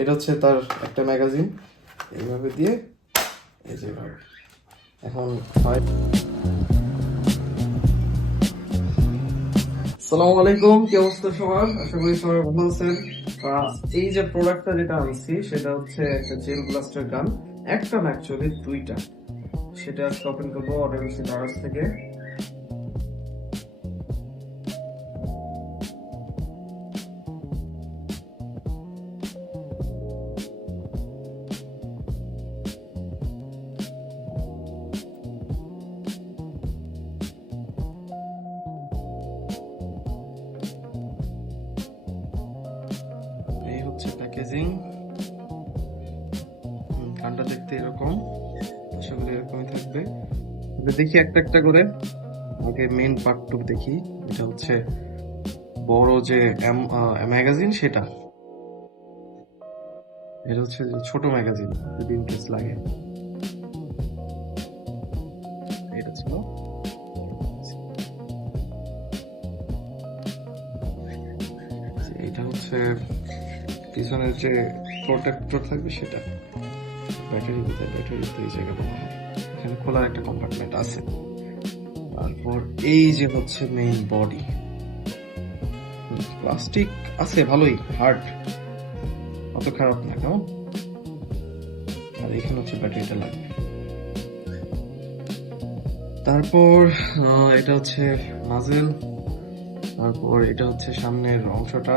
এটা হচ্ছে তার একটা ম্যাগাজিন, এইভাবে দিয়ে এই যে এইভাবে। এখন আসসালামু আলাইকুম, কি অবস্থা সবার? আশা করি সবাই ভালো আছেন। এই যে প্রোডাক্টটা যেটা আনছি সেটা হচ্ছে একটা জেল ব্লাস্টার গান। একটা না, অ্যাকচুয়ালি দুইটা। সেটা আজকে ওপেন করবো অর্ডার করছি দারাজ থেকে। এই হচ্ছে প্যাকেজিং। গানটা দেখতে এরকম, আশা করি এরকমই থাকবে। দেখি একটা একটা করে। আগে মেইন পার্টটুক দেখি। এটা হচ্ছে বড় যে ম্যাগাজিন সেটা। এটা হচ্ছে যে ছোট ম্যাগাজিন, যদি ইনকেস লাগে। এটা ছিল, এটা হচ্ছে পিছনের যে প্রোটেক্টর থাকবে সেটা। ব্যাটারি কোথায়? ব্যাটারি তো এই জায়গায় মনে হয়। এখানে খোলার একটা কম্পার্টমেন্ট আছে। তারপর এই যে হচ্ছে মেইন বডি। প্লাস্টিক আছে ভালোই, হার্ড, অত খারাপ না, কেমন। আর এখানে হচ্ছে ব্যাটারিটা লাগবে। তারপর এটা হচ্ছে মাজেল। তারপর এটা হচ্ছে সামনের অংশটা,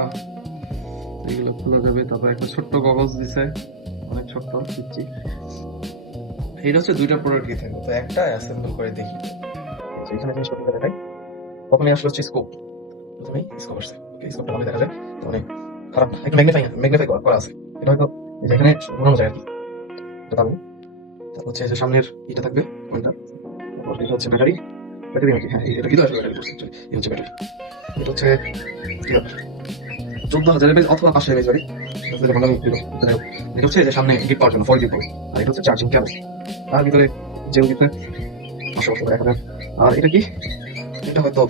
এগুলো খোলা যাবে। তারপর একটা ছোট্ট গগলস দিছে, অনেক ছোট্ট পিচ্চি। এটা হচ্ছে দুইটা প্রোডাক্টই থাকবে, তো একটা অ্যাসেম্বল করে দেখি। তো এখানে জিনিসপত্র দেখাই। প্রথমে আসলে হচ্ছে স্কোপ। প্রথমেই স্কোপ আসছে, ওকে, স্কোপটা ভালো দেখা যায়, তো মানে খারাপ না, একটু ম্যাগনিফাই করা আছে। এটা হয়তো এই যে এখানে ঘোরানো যায় আর কি, এটা পাবো। তারপর হচ্ছে এই যে সামনের এটা থাকবে পয়েন্টার। তারপর এটা হচ্ছে ব্যাটারি। ব্যাটারি নাকি? হ্যাঁ, এটা ভিতরে আসলে ব্যাটারি বসছে, এই হচ্ছে ব্যাটারি। এটা হচ্ছে 14,000 এমএএইচ অথবা 500 এমএএইচ ব্যাটারি। এটা বললাম এটা হচ্ছে যে সামনে গিট পাওয়ার জন্য ফয়েল গিট পাবে। আর এটা হচ্ছে চার্জিং কেবল। তার ভিতরে জেল দিতে 500 1000। আর এটা কি? এটা হয়তো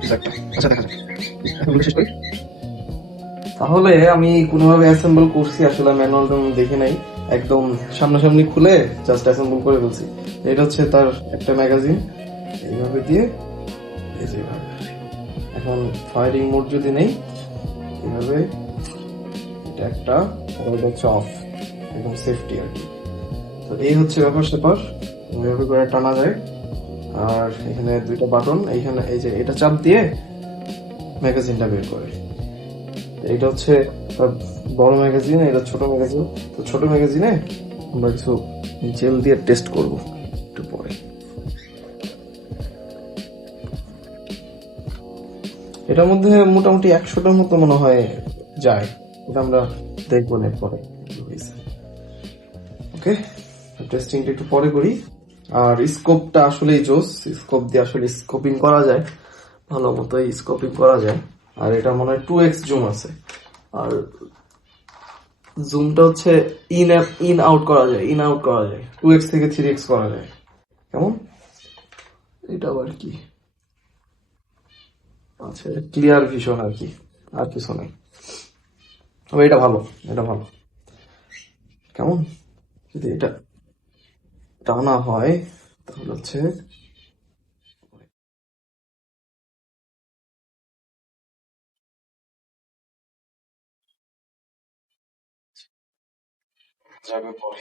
কিছু একটা, আচ্ছা দেখা যাক। এখন গুলো শেষ করি। তাহলে আমি কোনোভাবে অ্যাসেম্বল করছি, আসলে ম্যানুয়ালটা দেখি নাই। একদম সামনাসামনি খুলে জাস্ট অ্যাসেম্বল করে ফেলছি। এটা হচ্ছে তার একটা ম্যাগাজিন, এইভাবে দিয়ে এই যে এইভাবে। এখন ফায়ারিং মোড যদি নেই, এইভাবে এটা একটা, আর এটা হচ্ছে অফ, একদম সেফটি আর কি। তো এই হচ্ছে ব্যাপার স্যাপার, এভাবে করে টানা যায়। আর এখানে দুইটা বাটন, এইখানে এই যে এটা চাপ দিয়ে ম্যাগাজিনটা বের করে। এটা হচ্ছে বড় ম্যাগাজিন, এটা ছোট ম্যাগাজিন। তো ছোট ম্যাগাজিনে আমরা কিছু জেল দিয়ে টেস্ট করব একটু পরে। এটার মধ্যে মোটামুটি 100টার মতো মনে হয় যায়। এটা আমরা দেখবো না পরে। ওকে, টেস্টিংটা একটু পরে করি। আর স্কোপটা আসলেই জোস, স্কোপ দিয়ে আসলে স্কোপিং করা যায়, ভালো মতোই স্কোপিং করা যায়। আর এটা মনে হয় 2x জুম আছে। আর জুমটা হচ্ছে ইন আউট করা যায়, ইন আউট করা যায়, 2x থেকে 3x করা যায়। কেমন? এটা আবার কি? আচ্ছা, ক্লিয়ার ভিশন আর কি, আর কিছু নাই। তবে এটা ভালো, এটা ভালো। কেমন? যদি এটা টানা হয় তাহলে হচ্ছে যাবে পরে।